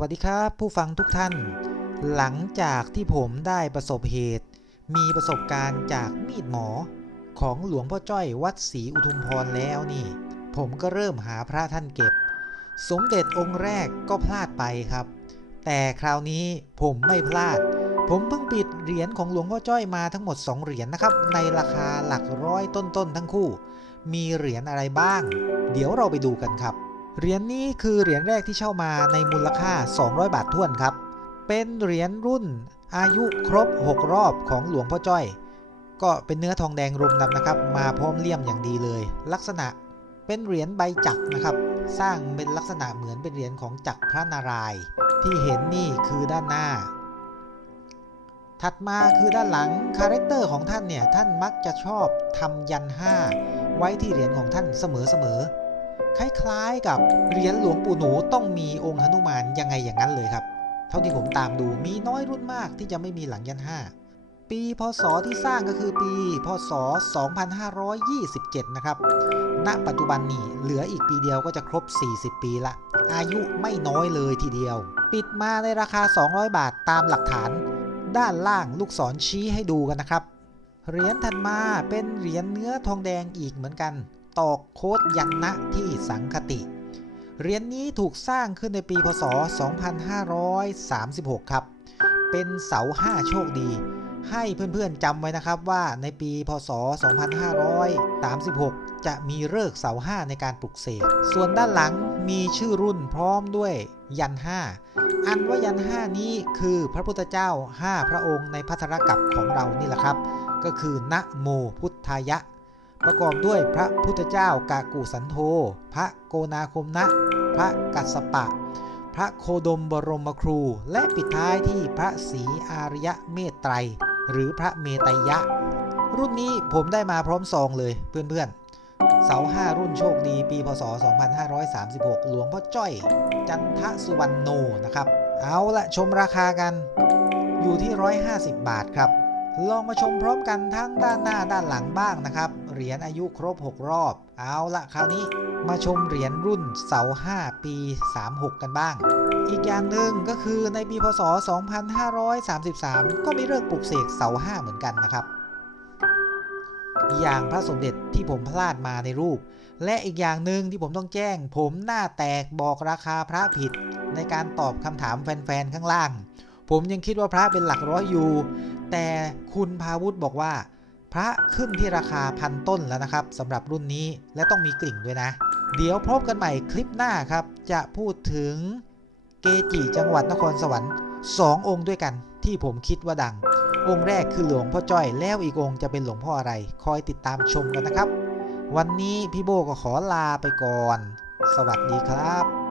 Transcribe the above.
วัสดีครับ ผู้ฟังทุกท่าน หลังจากที่ผมได้ประสบเหตุ มีประสบการณ์จากมีดหมอ ของหลวงพ่อจ้อยวัดศรีอุทุมพรแล้วนี่ ผมก็เริ่มหาพระท่านเก็บ สมเด็จองค์แรกก็พลาดไปครับ แต่คราวนี้ผมไม่พลาด ผมเพิ่งปิดเหรียญของหลวงพ่อจ้อยมาทั้งหมด 2 เหรียญนะครับ ในราคาหลักร้อยต้นๆทั้งคู่ มีเหรียญอะไรบ้าง เดี๋ยวเราไปดูกันครับ เหรียญนี้คือเหรียญแรกที่เช่ามาในมูลค่า 200 บาทท้วนครับ เป็นเหรียญรุ่นอายุครบ 6 รอบของหลวงพ่อจ้อย ก็เป็นเนื้อทองแดงรุมดำนะครับ มาพร้อมเลี่ยมอย่างดีเลย ลักษณะเป็นเหรียญใบจักรนะครับ สร้างเป็นลักษณะเหมือนเป็นเหรียญของจักรพระนารายณ์ที่เห็นนี่คือด้านหน้า ถัดมาคือด้านหลังคาแรคเตอร์ของท่านเนี่ยท่านมักจะชอบทำยันห้าไว้ที่เหรียญของท่านเสมอๆ คล้ายๆ กับเหรียญหลวงปู่หนูต้องมีองค์หนุมานยังไงอย่างนั้นเลยครับ เท่าที่ผมตามดูมีน้อยรุ่นมากที่จะไม่มีหลังยันห้าปีพศที่สร้างก็คือปีพศ 2527 นะครับ ณ ปัจจุบันนี้เหลืออีกปีเดียวก็จะครบ 40 ปีละ อายุไม่น้อยเลยทีเดียว ปิดมาในราคา 200 บาทตามหลักฐาน ด้านล่างลูกศรชี้ให้ดูกันนะครับ เหรียญถัดมาเป็นเหรียญเนื้อทองแดงอีกเหมือนกัน ตอกโคดยันนะที่สังคติ เหรียญนี้ถูกสร้างขึ้นในปีพศ 2536 ครับ เป็นเสาห้าโชคดี ให้เพื่อนๆจำไว้นะครับว่าในปีพศ 2536 จะมีเลิกเสาห้าในการปลุกเสก ส่วนด้านหลังมีชื่อรุ่นพร้อมด้วยยันห้าอันว่ายันห้านี้คือพระพุทธเจ้า 5 พระองค์ในพัทธกับของเรานี่แหละครับ ก็คือนะโมพุทธายะ ประกอบด้วยพระพุทธเจ้ากากุสันโธ พระโกนาคมนะ พระกัสสปะ พระโคดมบรมครู และปิดท้ายที่พระศรีอารยเมตไตร หรือพระเมตยะ รุ่นนี้ผมได้มาพร้อมซองเลยเพื่อนๆ เสาห้ารุ่นโชคดีปีพศ 2536 หลวงพ่อจ้อย จันทสุวรรณโนนะครับ เอาละชมราคากัน อยู่ที่ 150 บาทครับ ลองมาชมพร้อมกันทั้งด้านหน้าด้านหลังบ้างนะครับ เหรียญอายุครบ 6 รอบ เอาละคราวนี้มาชมเหรียญรุ่นเสา 5 ปี 36 กันบ้าง อีกอย่างหนึ่งก็คือในปีพศ 2533 ก็มีเลิกปลุกเสกเสา 5 เหมือนกันนะครับ อย่างพระสมเด็จที่ผมพลาดมาในรูป และอีกอย่างหนึ่งที่ผมต้องแจ้ง ผมหน้าแตกบอกราคาพระผิด ในการตอบคำถามแฟนๆข้างล่าง ผมยังคิดว่าพระเป็นหลักร้อยอยู่ แต่คุณพาวุฒิบอกว่า ระขึ้นที่ราคาพันต้นแล้วนะครับสำหรับรุ่นนี้และต้องมีกลิ่งด้วยนะ เดี๋ยวพบกันใหม่คลิปหน้าครับ จะพูดถึงเกจิจังหวัดนครสวรรค์2องค์ด้วยกันที่ผมคิดว่าดัง องค์แรกคือหลวงพ่อจ้อยแล้วอีกองค์จะเป็นหลวงพ่ออะไร คอยติดตามชมกันนะครับ วันนี้พี่โบก็ขอลาไปก่อน สวัสดีครับ